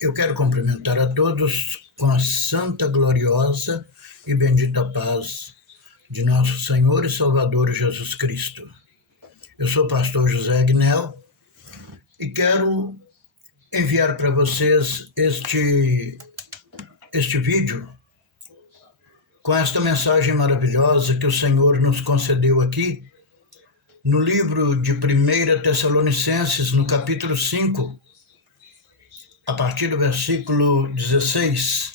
Eu quero cumprimentar a todos com a santa, gloriosa e bendita paz de nosso Senhor e Salvador Jesus Cristo. Eu sou o pastor José Agnel e quero enviar para vocês este vídeo com esta mensagem maravilhosa que o Senhor nos concedeu aqui no livro de 1 Tessalonicenses, no capítulo 5, a partir do versículo 16.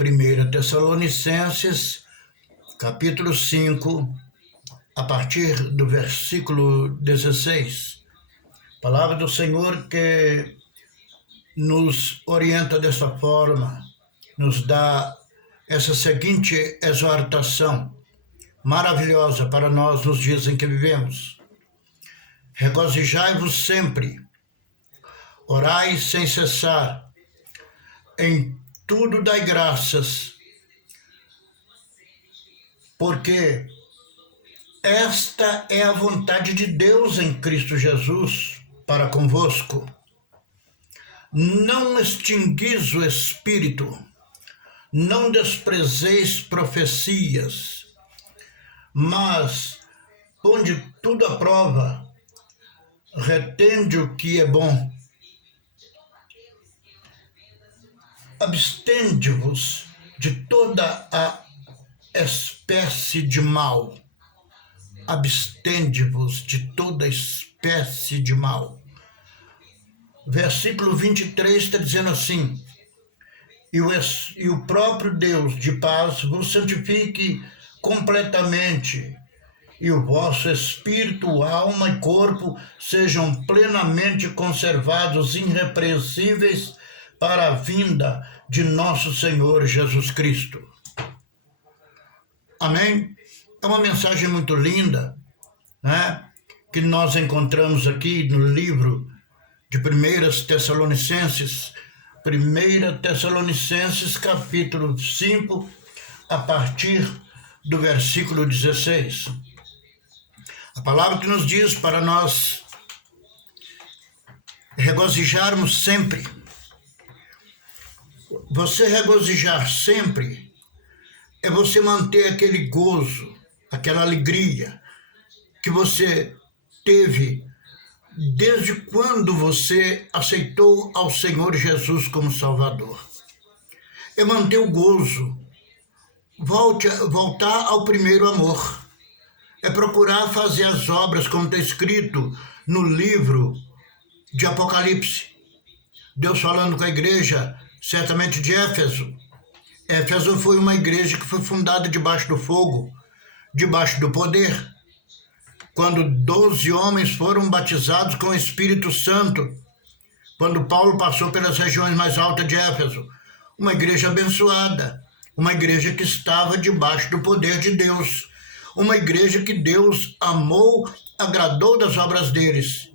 1 Tessalonicenses, capítulo 5, a partir do versículo 16. Palavra do Senhor que nos orienta dessa forma, nos dá essa seguinte exortação maravilhosa para nós nos dias em que vivemos. Regozijai-vos sempre, orai sem cessar, em tudo dai graças, porque esta é a vontade de Deus em Cristo Jesus para convosco. Não extinguis o Espírito, não desprezeis profecias, mas ponde tudo à prova, retende o que é bom. Abstende-vos de toda a espécie de mal. Abstende-vos de toda espécie de mal. Versículo 23 está dizendo assim: e o próprio Deus de paz vos santifique completamente, e o vosso espírito, alma e corpo sejam plenamente conservados irrepreensíveis para a vinda de nosso Senhor Jesus Cristo. Amém? É uma mensagem muito linda, né? Que nós encontramos aqui no livro de 1 Tessalonicenses, 1 Tessalonicenses, capítulo 5, a partir do versículo 16. A palavra que nos diz para nós regozijarmos sempre. Você regozijar sempre é você manter aquele gozo, aquela alegria que você teve desde quando você aceitou ao Senhor Jesus como Salvador. É manter o gozo, voltar ao primeiro amor. É procurar fazer as obras como está escrito no livro de Apocalipse. Deus falando com a igreja, certamente de Éfeso. Éfeso foi uma igreja que foi fundada debaixo do fogo, debaixo do poder. Quando 12 homens foram batizados com o Espírito Santo, quando Paulo passou pelas regiões mais altas de Éfeso, uma igreja abençoada, uma igreja que estava debaixo do poder de Deus, uma igreja que Deus amou, agradou das obras deles.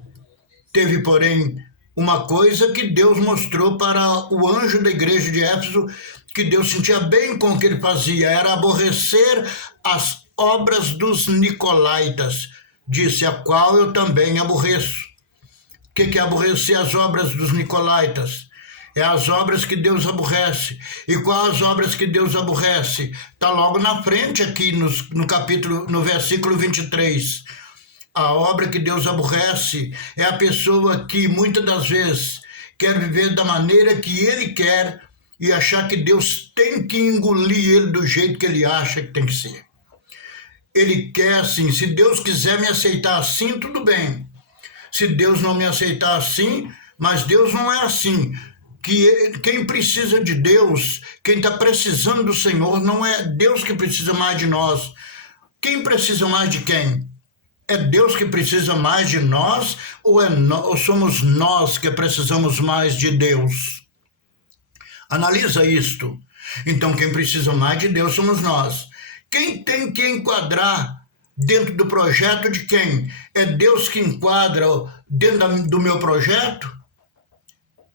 Teve, porém, uma coisa que Deus mostrou para o anjo da igreja de Éfeso, que Deus sentia bem com o que ele fazia, era aborrecer as obras dos nicolaítas, disse, a qual eu também aborreço. O que é aborrecer as obras dos nicolaítas? É as obras que Deus aborrece. E quais as obras que Deus aborrece? Está logo na frente aqui no versículo 23. A obra que Deus aborrece é a pessoa que muitas das vezes quer viver da maneira que ele quer e achar que Deus tem que engolir ele do jeito que ele acha que tem que ser. Ele quer assim, se Deus quiser me aceitar assim, tudo bem. Se Deus não me aceitar assim, mas Deus não é assim. Quem precisa de Deus, quem está precisando do Senhor, não é Deus que precisa mais de nós. Quem precisa mais de quem? É Deus que precisa mais de nós ou somos nós que precisamos mais de Deus? Analisa isto. Então, quem precisa mais de Deus somos nós. Quem tem que enquadrar dentro do projeto de quem? É Deus que enquadra dentro do meu projeto?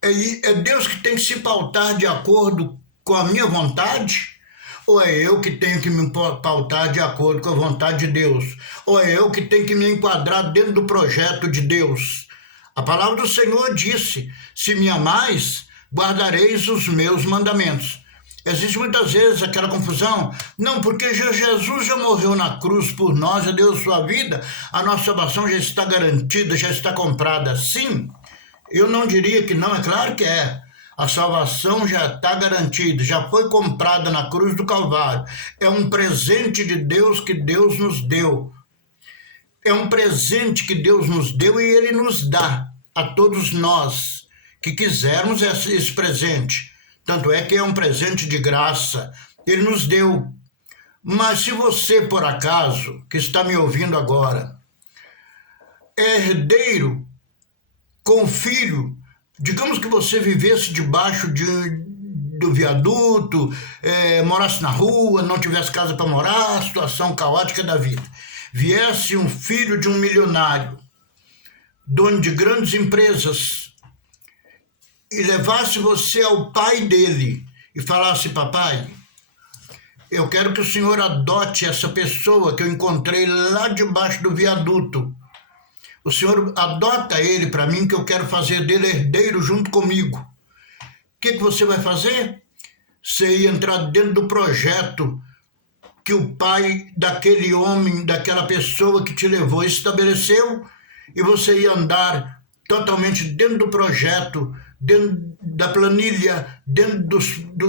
É Deus que tem que se pautar de acordo com a minha vontade? Ou é eu que tenho que me pautar de acordo com a vontade de Deus? Ou é eu que tenho que me enquadrar dentro do projeto de Deus? A palavra do Senhor disse, se me amais, guardareis os meus mandamentos. Existe muitas vezes aquela confusão, não, porque Jesus já morreu na cruz por nós, já deu sua vida, a nossa salvação já está garantida, já está comprada. Sim, eu não diria que não, é claro que é. A salvação já está garantida, já foi comprada na cruz do Calvário. É um presente de Deus que Deus nos deu. É um presente que Deus nos deu e Ele nos dá a todos nós que quisermos esse presente. Tanto é que é um presente de graça, Ele nos deu. Mas se você, por acaso, que está me ouvindo agora, é herdeiro com filho, digamos que você vivesse debaixo do viaduto, morasse na rua, não tivesse casa para morar, a situação caótica da vida. Viesse um filho de um milionário, dono de grandes empresas, e levasse você ao pai dele e falasse: papai, eu quero que o senhor adote essa pessoa que eu encontrei lá debaixo do viaduto. O senhor adota ele para mim, que eu quero fazer dele herdeiro junto comigo. O que você vai fazer? Você ia entrar dentro do projeto que o pai daquele homem, daquela pessoa que te levou, estabeleceu, e você ia andar totalmente dentro do projeto, dentro da planilha, dentro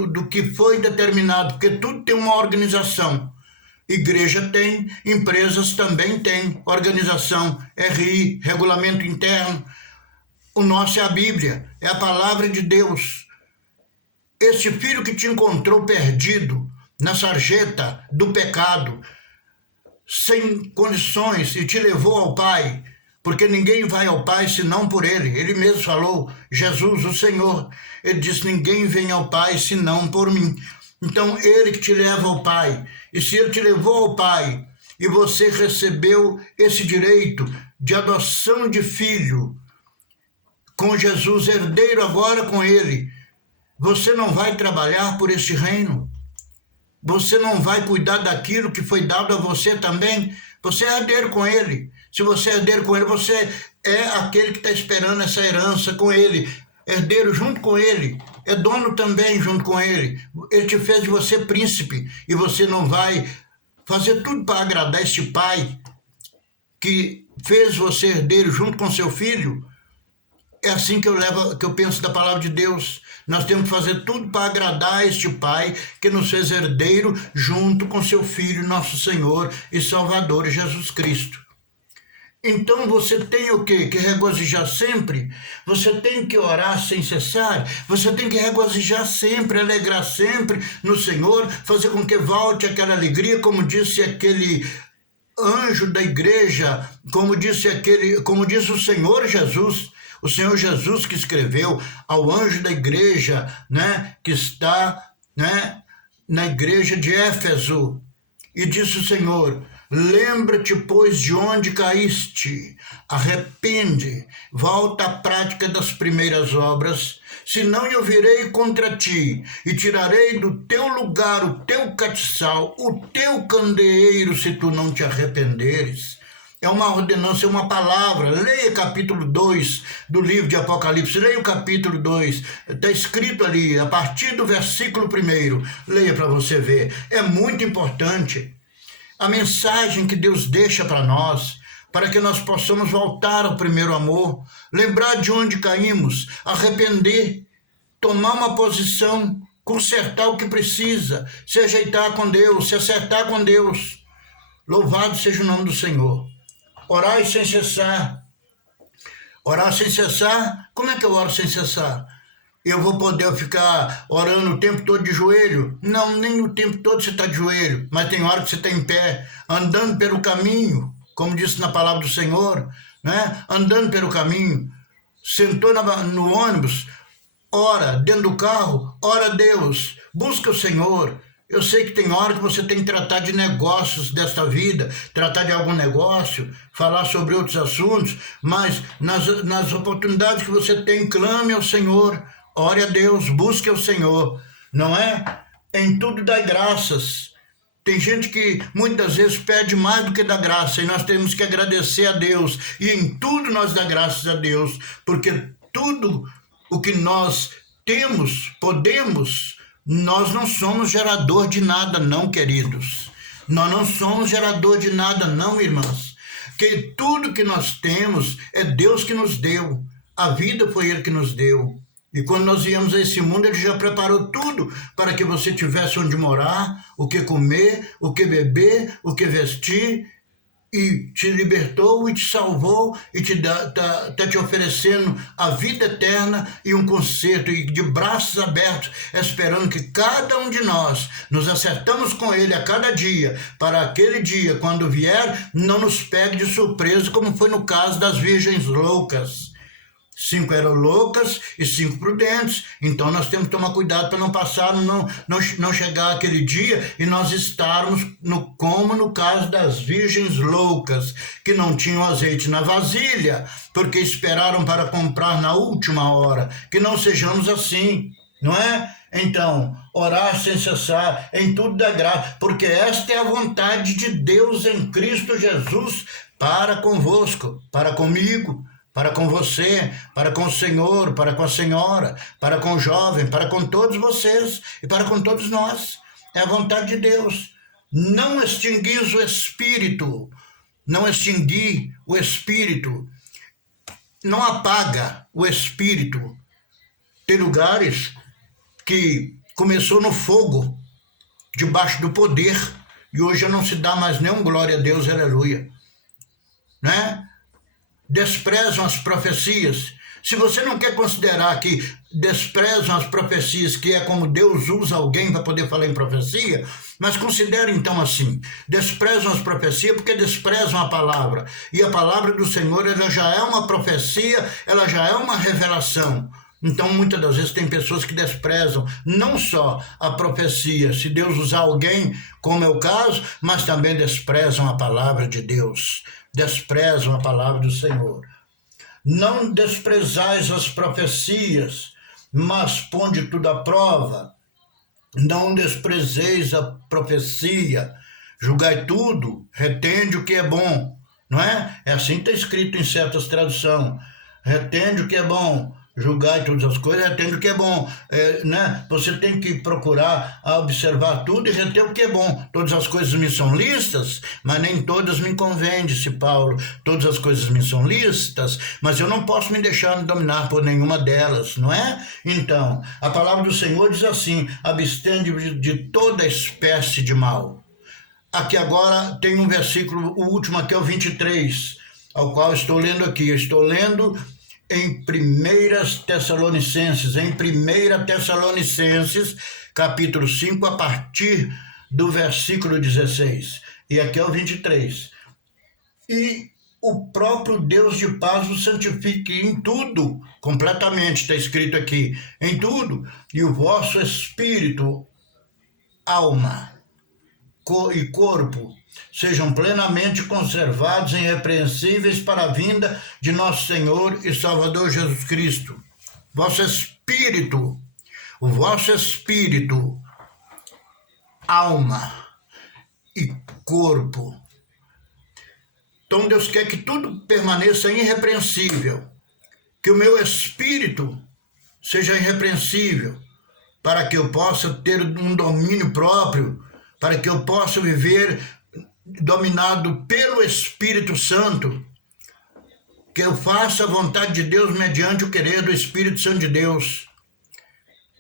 do que foi determinado, porque tudo tem uma organização. Igreja tem, empresas também têm, organização, RI, regulamento interno. O nosso é a Bíblia, é a palavra de Deus. Esse filho que te encontrou perdido na sarjeta do pecado, sem condições, e te levou ao Pai, porque ninguém vai ao Pai senão por Ele. Ele mesmo falou, Jesus, o Senhor, Ele disse: ninguém vem ao Pai senão por mim. Então, Ele que te leva ao Pai. E se Ele te levou ao Pai e você recebeu esse direito de adoção de filho, com Jesus, herdeiro agora com Ele, você não vai trabalhar por este reino? Você não vai cuidar daquilo que foi dado a você também? Você é herdeiro com Ele. Se você é herdeiro com Ele, você é aquele que está esperando essa herança com Ele. Herdeiro junto com Ele. É dono também junto com Ele. Ele te fez de você príncipe. E você não vai fazer tudo para agradar este pai que fez você herdeiro junto com seu filho? É assim que eu penso da palavra de Deus. Nós temos que fazer tudo para agradar este Pai que nos fez herdeiro junto com seu Filho, nosso Senhor e Salvador Jesus Cristo. Então você tem o quê? Que regozijar sempre? Você tem que orar sem cessar? Você tem que regozijar sempre, alegrar sempre no Senhor, fazer com que volte aquela alegria, como disse aquele anjo da igreja, como disse o Senhor Jesus. O Senhor Jesus que escreveu ao anjo da igreja, né, que está, né, na igreja de Éfeso. E disse o Senhor: lembra-te, pois, de onde caíste, arrepende, volta à prática das primeiras obras, senão eu virei contra ti e tirarei do teu lugar o teu catiçal, o teu candeeiro, se tu não te arrependeres. É uma ordenança, é uma palavra. Leia capítulo 2 do livro de Apocalipse. Leia o capítulo 2. Está escrito ali, a partir do versículo 1. Leia para você ver. É muito importante a mensagem que Deus deixa para nós, para que nós possamos voltar ao primeiro amor, lembrar de onde caímos, arrepender, tomar uma posição, consertar o que precisa, se ajeitar com Deus, se acertar com Deus. Louvado seja o nome do Senhor. Orar sem cessar. Orar sem cessar? Como é que eu oro sem cessar? Eu vou poder ficar orando o tempo todo de joelho? Não, nem o tempo todo você está de joelho, mas tem hora que você está em pé, andando pelo caminho, como disse na palavra do Senhor, né? Andando pelo caminho, sentou no ônibus, ora, dentro do carro, ora a Deus, busca o Senhor. Eu sei que tem hora que você tem que tratar de negócios desta vida, tratar de algum negócio, falar sobre outros assuntos, mas nas oportunidades que você tem, clame ao Senhor, ore a Deus, busque ao Senhor, não é? Em tudo dai graças. Tem gente que muitas vezes pede mais do que dá graça, e nós temos que agradecer a Deus, e em tudo nós dá graças a Deus, porque tudo o que nós podemos, nós não somos gerador de nada não, queridos. Nós não somos gerador de nada não, irmãs. Que tudo que nós temos é Deus que nos deu. A vida foi Ele que nos deu. E quando nós viemos a esse mundo, Ele já preparou tudo para que você tivesse onde morar, o que comer, o que beber, o que vestir, e te libertou e te salvou e está te oferecendo a vida eterna e um conserto, e de braços abertos, esperando que cada um de nós nos acertamos com Ele a cada dia, para aquele dia, quando vier, não nos pegue de surpresa, como foi no caso das virgens loucas. 5 eram loucas e 5 prudentes. Então nós temos que tomar cuidado para não passar, não chegar aquele dia e nós estarmos como no caso das virgens loucas, que não tinham azeite na vasilha, porque esperaram para comprar na última hora. Que não sejamos assim, não é? Então, orar sem cessar, em tudo dá graça, porque esta é a vontade de Deus em Cristo Jesus para convosco, para comigo, para com você, para com o Senhor, para com a senhora, para com o jovem, para com todos vocês e para com todos nós. É a vontade de Deus. Não extinguis o Espírito, não extingui o Espírito, não apaga o Espírito. Tem lugares que começou no fogo, debaixo do poder, e hoje não se dá mais nenhum glória a Deus, aleluia, né? Desprezam as profecias. Se você não quer considerar que desprezam as profecias, que é como Deus usa alguém para poder falar em profecia, mas considere então assim: desprezam as profecias porque desprezam a palavra. E a palavra do Senhor, ela já é uma profecia, ela já é uma revelação. Então, muitas das vezes tem pessoas que desprezam não só a profecia, se Deus usar alguém, como é o caso, mas também desprezam a palavra de Deus. Desprezam a palavra do Senhor. Não desprezais as profecias, mas ponde tudo à prova. Não desprezeis a profecia, julgai tudo, retende o que é bom. Não é? É assim que está escrito em certas traduções. Retende o que é bom, julgai todas as coisas, retende o que é bom, né? Você tem que procurar observar tudo e reter o que é bom. Todas as coisas me são lícitas, mas nem todas me convêm, disse Paulo. Todas as coisas me são lícitas, mas eu não posso me deixar dominar por nenhuma delas, não é? Então, a palavra do Senhor diz assim: abstende de toda espécie de mal. Aqui agora tem um versículo, o último aqui é o 23, ao qual estou lendo aqui. Eu estou lendo em 1 Tessalonicenses, capítulo 5, a partir do versículo 16. E aqui é o 23. E o próprio Deus de paz o santifique em tudo, completamente, está escrito aqui, em tudo, e o vosso espírito, alma e corpo sejam plenamente conservados, irrepreensíveis para a vinda de nosso Senhor e Salvador Jesus Cristo. Vosso espírito, o vosso espírito, alma e corpo. Então Deus quer que tudo permaneça irrepreensível, que o meu espírito seja irrepreensível, para que eu possa ter um domínio próprio, para que eu possa viver dominado pelo Espírito Santo, que eu faça a vontade de Deus mediante o querer do Espírito Santo de Deus,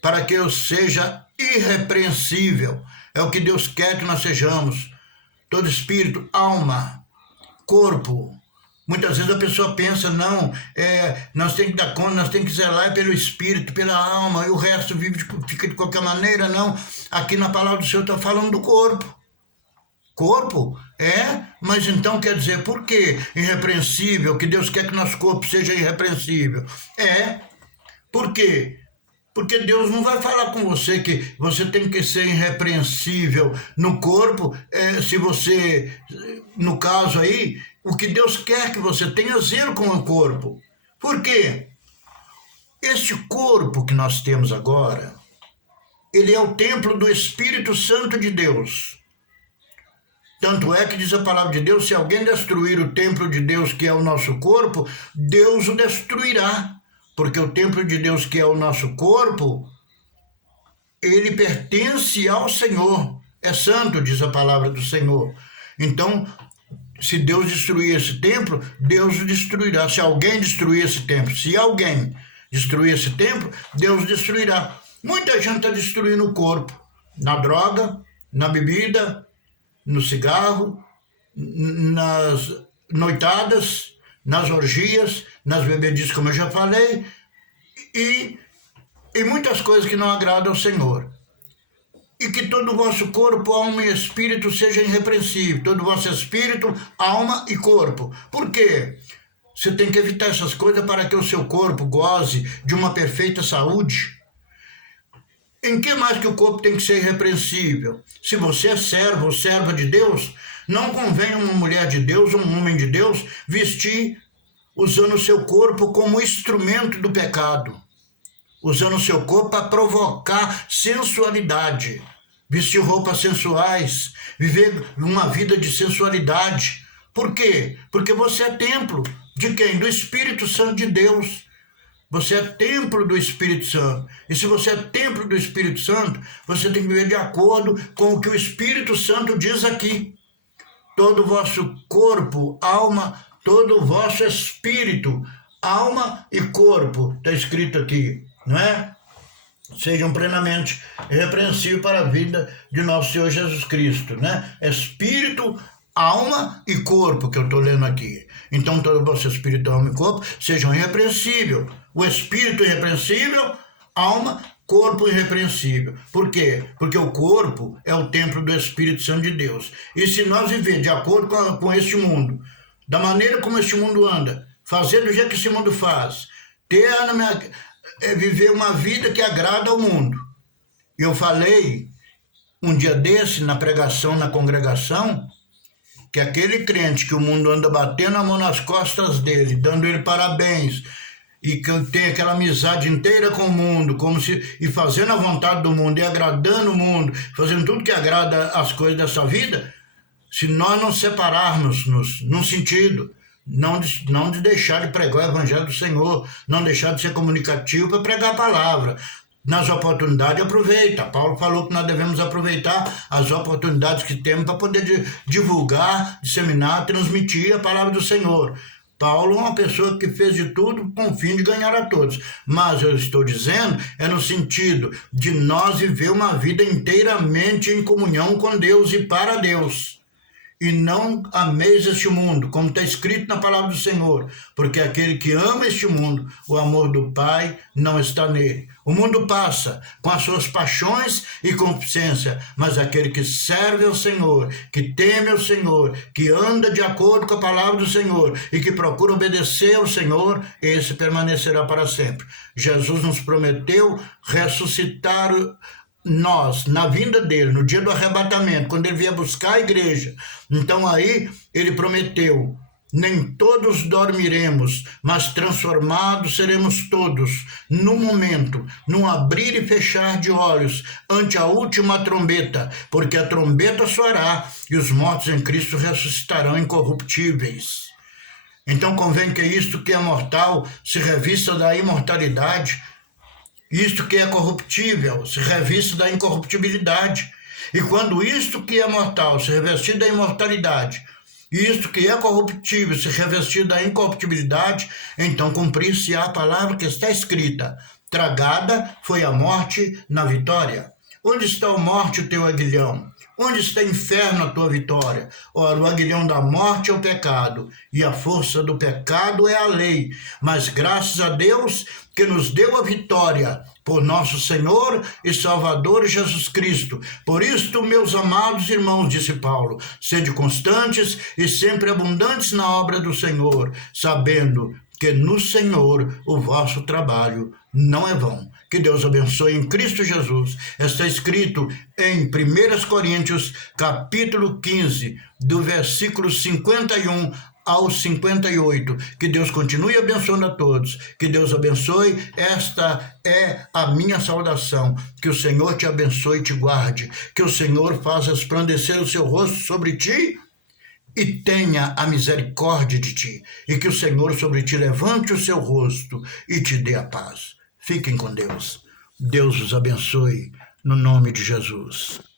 para que eu seja irrepreensível. É o que Deus quer que nós sejamos. Todo espírito, alma, corpo. Muitas vezes a pessoa pensa, não, nós temos que dar conta, nós temos que zelar pelo espírito, pela alma, e o resto fica de qualquer maneira. Não, aqui na palavra do Senhor está falando do corpo. Corpo? Mas então quer dizer, por que irrepreensível? Que Deus quer que nosso corpo seja irrepreensível? Por quê? Porque Deus não vai falar com você que você tem que ser irrepreensível no corpo, se você, no caso aí, o que Deus quer que você tenha zelo com o corpo. Por quê? Este corpo que nós temos agora, ele é o templo do Espírito Santo de Deus. Tanto é que diz a palavra de Deus, se alguém destruir o templo de Deus, que é o nosso corpo, Deus o destruirá, porque o templo de Deus, que é o nosso corpo, ele pertence ao Senhor. É santo, diz a palavra do Senhor. Então, se Deus destruir esse templo, Deus o destruirá. Se alguém destruir esse templo, Deus destruirá. Muita gente está destruindo o corpo, na droga, na bebida, no cigarro, nas noitadas, nas orgias, nas bebedices, como eu já falei, e muitas coisas que não agradam ao Senhor. E que todo o vosso corpo, alma e espírito seja irrepreensível. Todo o vosso espírito, alma e corpo. Por quê? Você tem que evitar essas coisas para que o seu corpo goze de uma perfeita saúde. Em que mais que o corpo tem que ser irrepreensível? Se você é servo ou serva de Deus, não convém uma mulher de Deus, um homem de Deus, vestir usando o seu corpo como instrumento do pecado. Usando o seu corpo para provocar sensualidade, vestir roupas sensuais, viver uma vida de sensualidade. Por quê? Porque você é templo de quem? Do Espírito Santo de Deus. Você é templo do Espírito Santo. E se você é templo do Espírito Santo, você tem que viver de acordo com o que o Espírito Santo diz aqui. Todo o vosso corpo, alma, todo o vosso espírito, alma e corpo, está escrito aqui. Não é? Sejam plenamente irrepreensíveis para a vida de nosso Senhor Jesus Cristo, né? Espírito, alma e corpo, que eu estou lendo aqui. Então, todo o vosso espírito, alma e corpo sejam irrepreensíveis. O espírito irrepreensível, alma, corpo irrepreensível. Por quê? Porque o corpo é o templo do Espírito Santo de Deus. E se nós viver de acordo com este mundo, da maneira como este mundo anda, fazer do jeito que esse mundo faz, viver uma vida que agrada ao mundo. Eu falei um dia desse, na pregação, na congregação, que aquele crente que o mundo anda batendo a mão nas costas dele, dando ele parabéns, e que tem aquela amizade inteira com o mundo, e fazendo a vontade do mundo, e agradando o mundo, fazendo tudo que agrada as coisas dessa vida, se nós não separarmos-nos num sentido, não de deixar de pregar o evangelho do Senhor, não deixar de ser comunicativo para pregar a palavra. Nas oportunidades, aproveita. Paulo falou que nós devemos aproveitar as oportunidades que temos para poder divulgar, disseminar, transmitir a palavra do Senhor. Paulo é uma pessoa que fez de tudo com o fim de ganhar a todos. Mas eu estou dizendo, é no sentido de nós viver uma vida inteiramente em comunhão com Deus e para Deus. E não ameis este mundo, como está escrito na palavra do Senhor, porque aquele que ama este mundo, o amor do Pai não está nele. O mundo passa com as suas paixões e concupiscência, mas aquele que serve ao Senhor, que teme ao Senhor, que anda de acordo com a palavra do Senhor e que procura obedecer ao Senhor, esse permanecerá para sempre. Jesus nos prometeu ressuscitar nós, na vinda dele, no dia do arrebatamento, quando ele vier buscar a igreja. Então aí ele prometeu: nem todos dormiremos, mas transformados seremos todos, num momento, num abrir e fechar de olhos, ante a última trombeta, porque a trombeta soará e os mortos em Cristo ressuscitarão incorruptíveis. Então convém que isto que é mortal se revista da imortalidade, isto que é corruptível se reviste da incorruptibilidade. E quando isto que é mortal se revestir da imortalidade, e isto que é corruptível se revestir da incorruptibilidade, então cumprir-se-á a palavra que está escrita: tragada foi a morte na vitória. Onde está a morte, o teu aguilhão? Onde está o inferno, a tua vitória? Ora, o aguilhão da morte é o pecado, e a força do pecado é a lei. Mas graças a Deus que nos deu a vitória por nosso Senhor e Salvador Jesus Cristo. Por isto, meus amados irmãos, disse Paulo, sede constantes e sempre abundantes na obra do Senhor, sabendo que no Senhor o vosso trabalho não é vão. Que Deus abençoe em Cristo Jesus. Está escrito em 1 Coríntios, capítulo 15, do versículo 51 ao 58. Que Deus continue abençoando a todos. Que Deus abençoe. Esta é a minha saudação. Que o Senhor te abençoe e te guarde. Que o Senhor faça resplandecer o seu rosto sobre ti e tenha a misericórdia de ti, e que o Senhor sobre ti levante o seu rosto e te dê a paz. Fiquem com Deus. Deus os abençoe, no nome de Jesus.